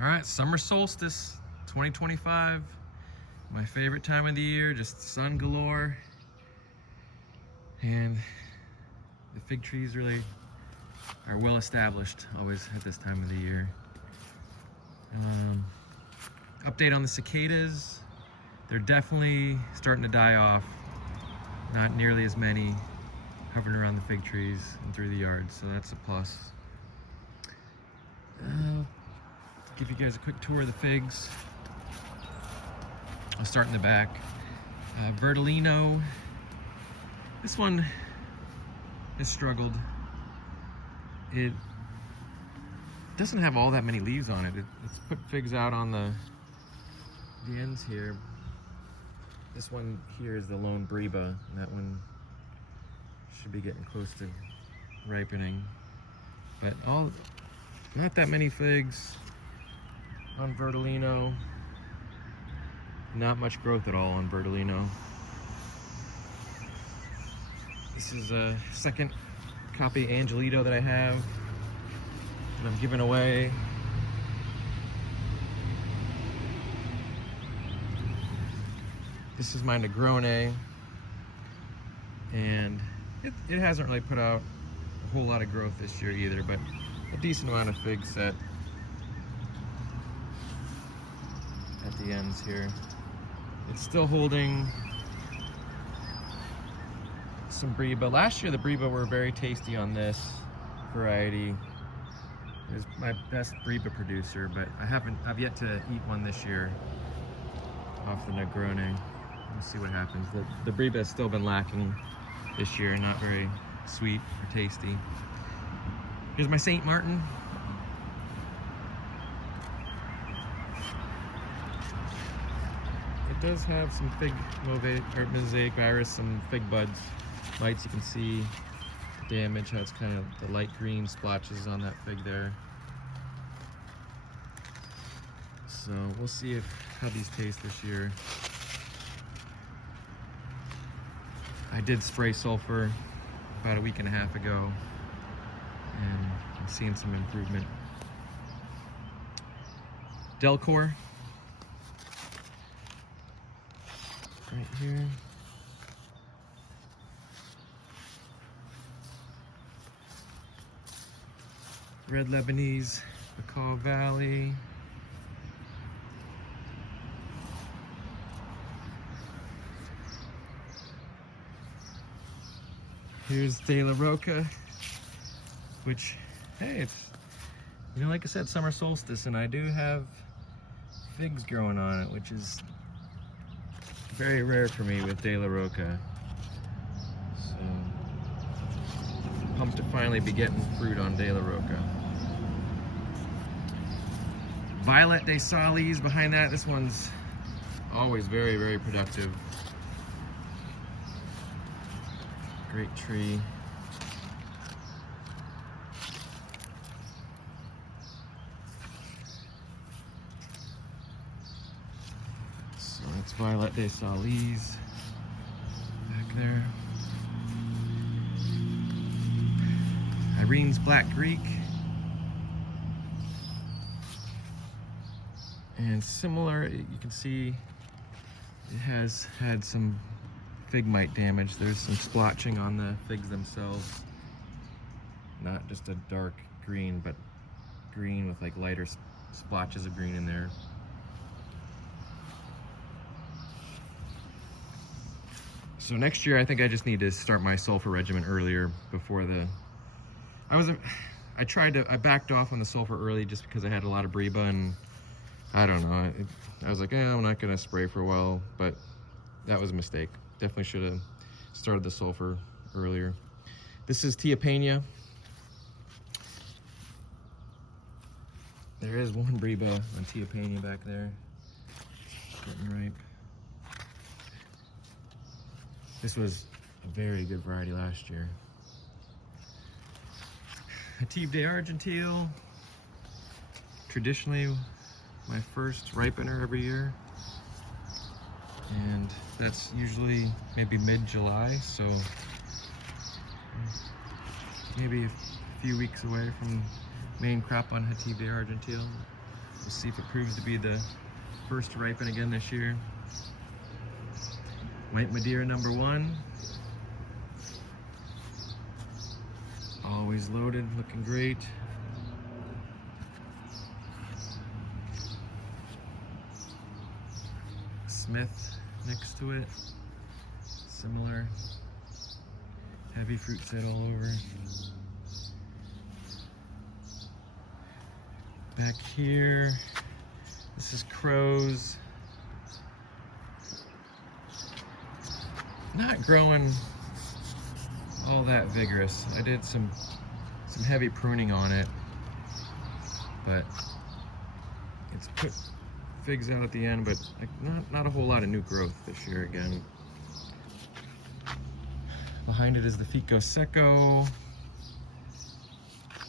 All right, summer solstice 2025. My favorite time of the year, just sun galore. And the fig trees really are well established always at this time of the year. Update on the cicadas. They're definitely starting to die off. Not nearly as many hovering around the fig trees and through the yard, so that's a plus. Give you guys a quick tour of the figs. I'll start in the back. Verdolino. This one has struggled. It doesn't have all that many leaves on it. It's put figs out on the ends here. This one here is the lone briba, and that one should be getting close to ripening. But not that many figs on Verdolino. Not much growth at all on Verdolino. This is a second copy Angelito that I have that I'm giving away. This is my Negrone, and it hasn't really put out a whole lot of growth this year either, but a decent amount of fig set at the ends here. It's still holding some briba. Last year the briba were very tasty on this variety. It was my best briba producer, but I've yet to eat one this year off the Negrone. We'll see what happens. The briba has still been lacking this year, not very sweet or tasty. Here's my St. Martin. It does have some fig mosaic virus, some fig buds, mites. You can see the damage, how it's kind of the light green splotches on that fig there. So we'll see how these taste this year. I did spray sulfur about a week and a half ago, and I'm seeing some improvement. Delcor, right here. Red Lebanese, Bacal Valley. Here's De La Roca, which, hey, it's, like I said, summer solstice, and I do have figs growing on it, which is very rare for me with De La Roca. So, pumped to finally be getting fruit on De La Roca. Violet de Salis behind that. This one's always very, very productive. Great tree. So that's Violet de Salis back there. Irene's Black Greek. And similar, you can see it has had some fig mite damage. There's some splotching on the figs themselves. Not just a dark green, but green with like lighter splotches of green in there. So next year I think I just need to start my sulfur regimen earlier before I backed off on the sulfur early just because I had a lot of briba, and I don't know, I was like, I'm not gonna spray for a while, but that was a mistake. Definitely should have started the sulfur earlier. This is Tia Pena. There is one briba on Tia Pena back there, getting ripe. This was a very good variety last year. Hativ de Argentile, traditionally my first ripener every year. And that's usually maybe mid-July, so maybe a few weeks away from main crop on Hativ de Argentile. We'll see if it proves to be the first to ripen again this year. White Madeira #1. Always loaded, looking great. Smith next to it. Similar. Heavy fruit set all over. Back here, this is Crow's. Not growing all that vigorous. I did some heavy pruning on it, but it's put figs out at the end, but like not a whole lot of new growth this year again. Behind it is the Fico Seco.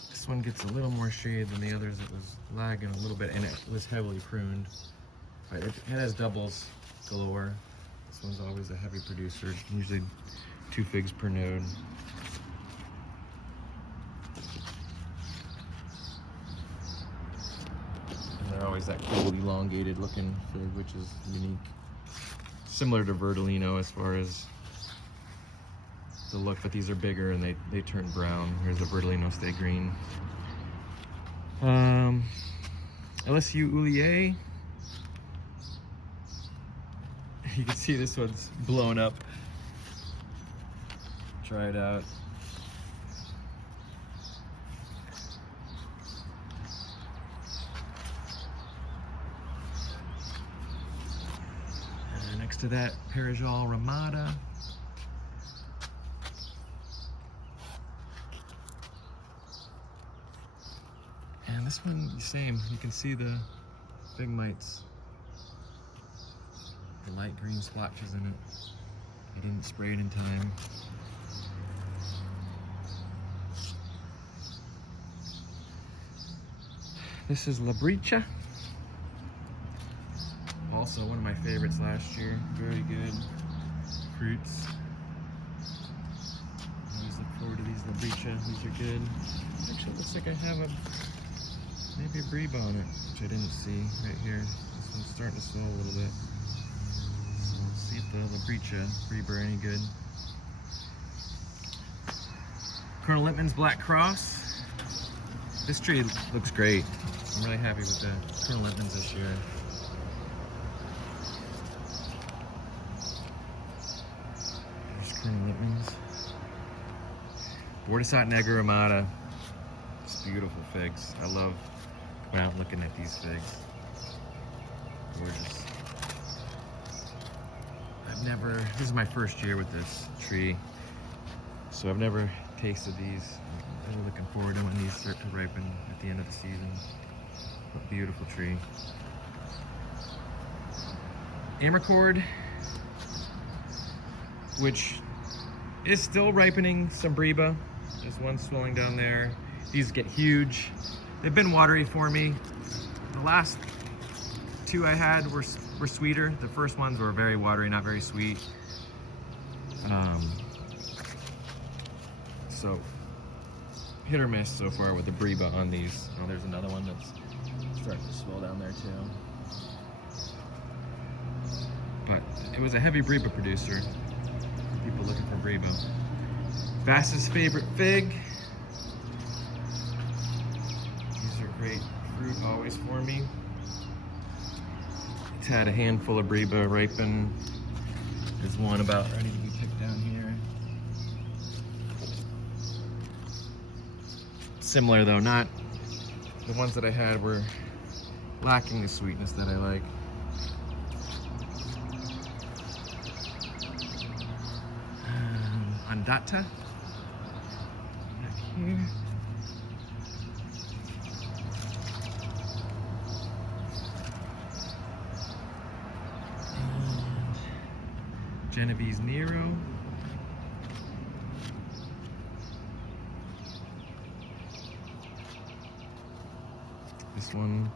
This one gets a little more shade than the others. It was lagging a little bit, and it was heavily pruned. But it has doubles galore. This one's always a heavy producer, usually 2 figs per node. And they're always that cool elongated looking fig, which is unique. Similar to Verdolino as far as the look, but these are bigger and they turn brown. Here's the Verdolino stay green. LSU Oulier. You can see this one's blown up. Try it out. Next to that, Parajol Ramada. And this one, same. You can see the fig mites. The light green splotches in it. I didn't spray it in time. This is La Bricha. Also one of my favorites last year. Very good fruits. Always look forward to these La Bricha. These are good. Actually, it looks like I have maybe a briba on it, which I didn't see right here. This one's starting to swell a little bit. So we'll see if the La Briba are any good. Colonel Lippmann's Black Cross. This tree looks great. I'm really happy with the Colonel Lippmann's this year. There's Colonel Lippmann's. Bordesat Negra Ramada. It's beautiful figs. I love going out looking at these figs. Gorgeous. This is my first year with this tree, so I've never tasted these. I'm really looking forward to when these start to ripen at the end of the season. What a beautiful tree. Amarcord, which is still ripening some briba. There's one swelling down there. These get huge. They've been watery for me. The last 2 I had were sweeter. The first ones were very watery, not very sweet. So hit or miss so far with the briba on these. Oh, there's another one that's starting to swell down there too. But it was a heavy briba producer. People looking for briba. Bass's favorite fig. These are great fruit always for me. It's had a handful of briba ripen. There's one about ready to be picked down here. Similar though, not the ones that I had were lacking the sweetness that I like. Andata back here. And Genovese Nero. This one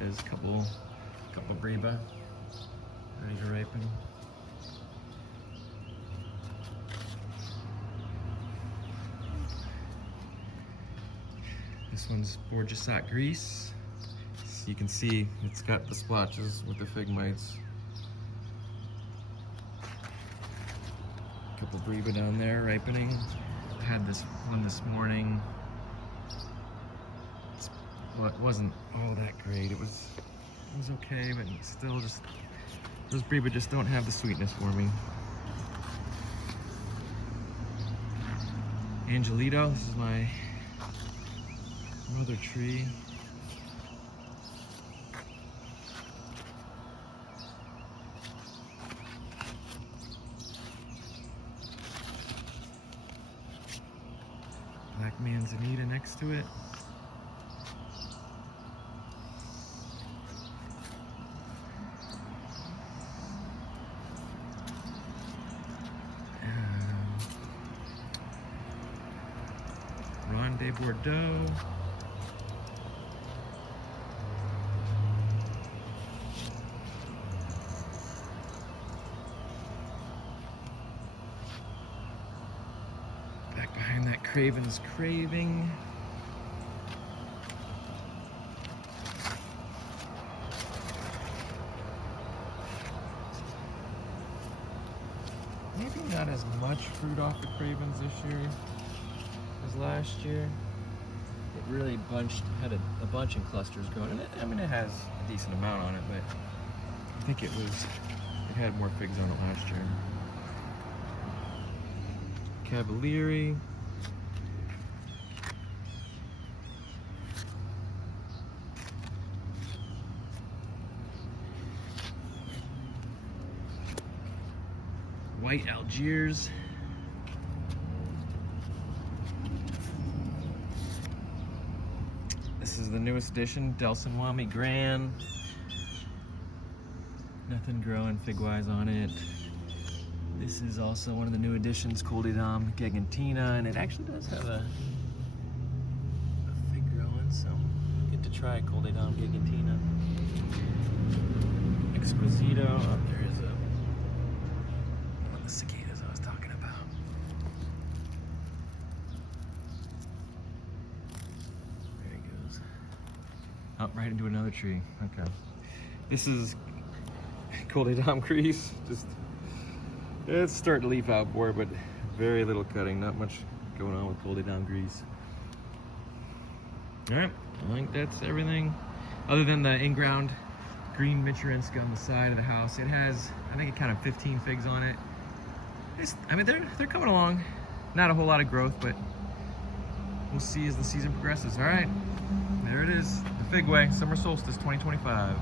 has a couple briba ready to ripen. This one's Borgesat Grease. You can see it's got the splotches with the fig mites. A couple briba down there ripening. I had this one this morning. Well, it wasn't all that great. It was okay, but still just, those briba just don't have the sweetness for me. Angelito, this is my mother tree. Black manzanita next to it. Ronde Bordeaux. Back behind that Craven's Craving. Maybe not as much fruit off the Cravens this year as last year. It really had a bunch in clusters going. And it has a decent amount on it, but I think it had more figs on it last year. Cavalieri. White Algiers. This is the newest edition, Delson-Wami Gran. Nothing growing fig-wise on it. This is also one of the new additions, Col de Dame Gigantina, and it actually does have a fig growing, so get to try Col de Dame Gigantina. Exquisito. Oh, there is one of the cicadas I was talking about. There he goes. Up right into another tree. Okay. This is Col de Dame Gris. It's starting to leaf out more, but very little cutting. Not much going on with Col de Dame Gris. All right, I think that's everything. Other than the in-ground green Michurinska on the side of the house. It has, I think it counted 15 figs on it. They're coming along. Not a whole lot of growth, but we'll see as the season progresses. All right, there it is. The Fig Way, summer solstice 2025.